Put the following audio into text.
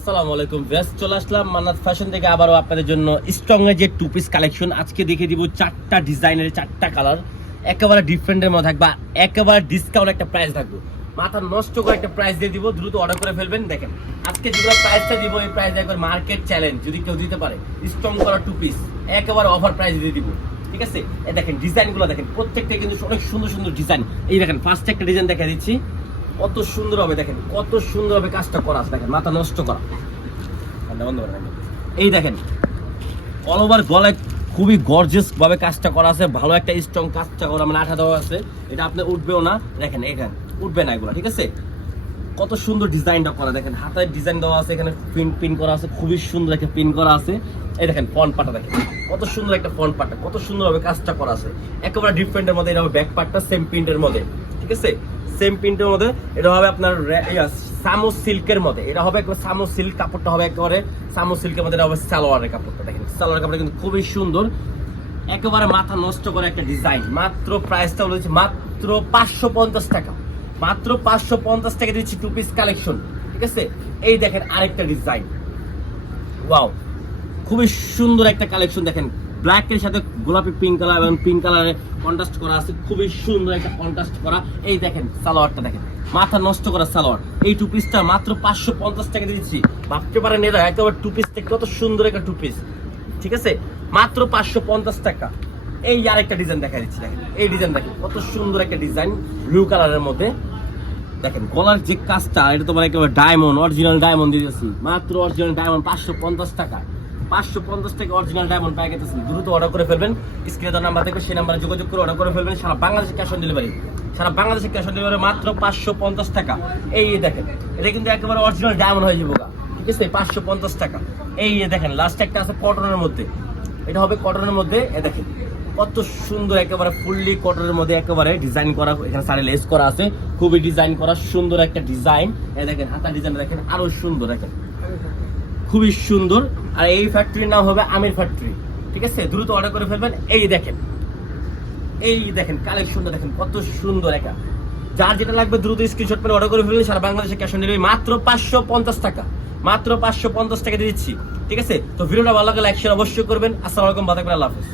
আসসালামু আলাইকুম ভিউয়ার্স, চলে আসলাম মান্নাত ফ্যাশন থেকে আবারও আপনাদের জন্য স্ট্রং এর যে টু পিস কালেকশন। আজকে দেখিয়ে দিব চারটা ডিজাইনের চারটা কালার, একেবারে ডিফারেন্টের মধ্যে থাকবে, একেবারে ডিসকাউন্ট একটা প্রাইস থাকবে, মাথা নষ্ট করে একটা প্রাইস দিয়ে দিব। দ্রুত অর্ডার করে ফেলবেন। দেখেন আজকে যেগুলো প্রাইসটা দিব, এই প্রাইস একবার মার্কেট চ্যালেঞ্জ, যদি কেউ দিতে পারে স্ট্রং করা টু পিস একেবারে অফার প্রাইস দিয়ে দিব। ঠিক আছে, এই দেখেন ডিজাইনগুলো দেখেন, প্রত্যেকটা কিন্তু অনেক সুন্দর সুন্দর ডিজাইন। এই দেখেন ফার্স্ট একটা ডিজাইন দেখা দিচ্ছি, কত সুন্দর হবে, দেখেন কত সুন্দর হবে কাজটা করা আছে, দেখেন মাথা নষ্ট করা। এই দেখেন অল ওভার গলায় খুবই গর্জিয়াস ভাবে কাজটা করা আছে, ভালো একটা স্ট্রং কাজটা করা, মানে আঠা দেওয়া আছে, এটা আপনি উঠবেও না, দেখেন এখানে উঠবে না এগুলো। ঠিক আছে, কত সুন্দর ডিজাইনটা করা, দেখেন হাতের ডিজাইন দেওয়া আছে, এখানে পিন করা আছে, খুবই সুন্দর একটা পিন করা আছে। এই দেখেন ফ্রন্ট পার্টটা দেখেন কত সুন্দর একটা ফ্রন্ট পার্টটা, কত সুন্দর ভাবে কাজটা করা আছে, একেবারে ডিফারেন্টের মধ্যে। এটা হবে ব্যাক পার্টটা সেম প্রিন্টের মধ্যে। ঠিক আছে, সেম প্রিন্টের মধ্যে এটা হবে আপনার সামো সিল্কের মধ্যে, এটা হবে একবার সামো সিল্ক, কাপড়টা হবে একেবারে সামো সিল্কের মধ্যে। এটা হবে সালোয়ারের কাপড়টা, দেখেন সালোয়ারের কাপড়টা কিন্তু খুবই সুন্দর, একেবারে মাথা নষ্ট করে একটা ডিজাইন। মাত্র প্রাইসটা বলেছি মাত্র 550 টাকা, মাত্র 550 টাকা দিচ্ছি টু পিস কালেকশন। ঠিক আছে, এই দেখেন আরেকটা ডিজাইন, ওয়াও খুবই সুন্দর একটা কালেকশন। দেখেন ব্ল্যাক এর সাথে গোলাপি পিঙ্ক কালার এবং পিঙ্ক কালারে কন্ট্রাস্ট করা আছে, খুবই সুন্দর একটা কন্ট্রাস্ট করা। এই দেখেন সালোয়ারটা, দেখেন মাথা নষ্ট করা সালোয়ার। এই টু পিসটা মাত্র 550 টাকা দিচ্ছি। ভাবতে পারেন এরা একেবারে টু পিস থেকে কত সুন্দর একটা টু পিস। ঠিক আছে, মাত্র 550 টাকা। এই আরেকটা ডিজাইন দেখা দিচ্ছি, দেখেন এই ডিজাইন দেখেন কত সুন্দর একটা ডিজাইন, ব্লু কালারের মধ্যে। দেখেন গলার যে কাজটা, এটা তোমার একেবারে ডায়মন্ড, অরিজিনাল ডায়মন্ড দিয়েছি, মাত্র অরিজিনাল ডায়মন্ড 550 টাকা। 550 টাকা অরিজিনাল ডায়মন্ড পেয়ে গেছেন। দ্রুত অর্ডার করে ফেলবেন, স্ক্রিনে দেওয়া নাম্বার থেকে সেই নাম্বারে যোগাযোগ করে অর্ডার করে ফেলবেন। সারা বাংলাদেশে ক্যাশ অন ডেলিভারি, সারা বাংলাদেশে ক্যাশ অন ডেলিভারি মাত্র 550 টাকা। এই দেখেন এটা কিন্তু একেবারে অরিজিনাল ডায়মন্ড হয়ে যাবে। ঠিক আছে, 550 টাকা। এই দেখেন লাস্ট একটা আছে কটনের মধ্যে, এটা হবে কটনের মধ্যে। এ দেখেন কত সুন্দর, একেবারে ফুললি কটনের মধ্যে, একেবারে ডিজাইন করা, এখানে সাড়ে লেস করা আছে, খুবই ডিজাইন করা সুন্দর একটা ডিজাইন। এই দেখেন হাতার ডিজাইন দেখেন আরো সুন্দর, দেখেন খুবই সুন্দর। আর এই ফ্যাক্টরির নাম হবে আমির ফ্যাক্টরি। ঠিক আছে, দ্রুত অর্ডার করে ফেলবেন। এই দেখেন, এই দেখেন কালেকশনটা দেখেন কত সুন্দর একটা, যার যেটা লাগবে দ্রুত স্ক্রিনশট করে অর্ডার করে ফেলবেন। সারা বাংলাদেশে ক্যাশ অন ডেলিভারি মাত্র 550 টাকা, মাত্র 550 টাকা দিয়ে দিচ্ছি। ঠিক আছে, তো ভিডিওটা ভালো লাগলে লাইক শেয়ার অবশ্যই করবেন। আসসালামু আলাইকুম, ভালো থাকবেন, আল্লাহ হাফেজ।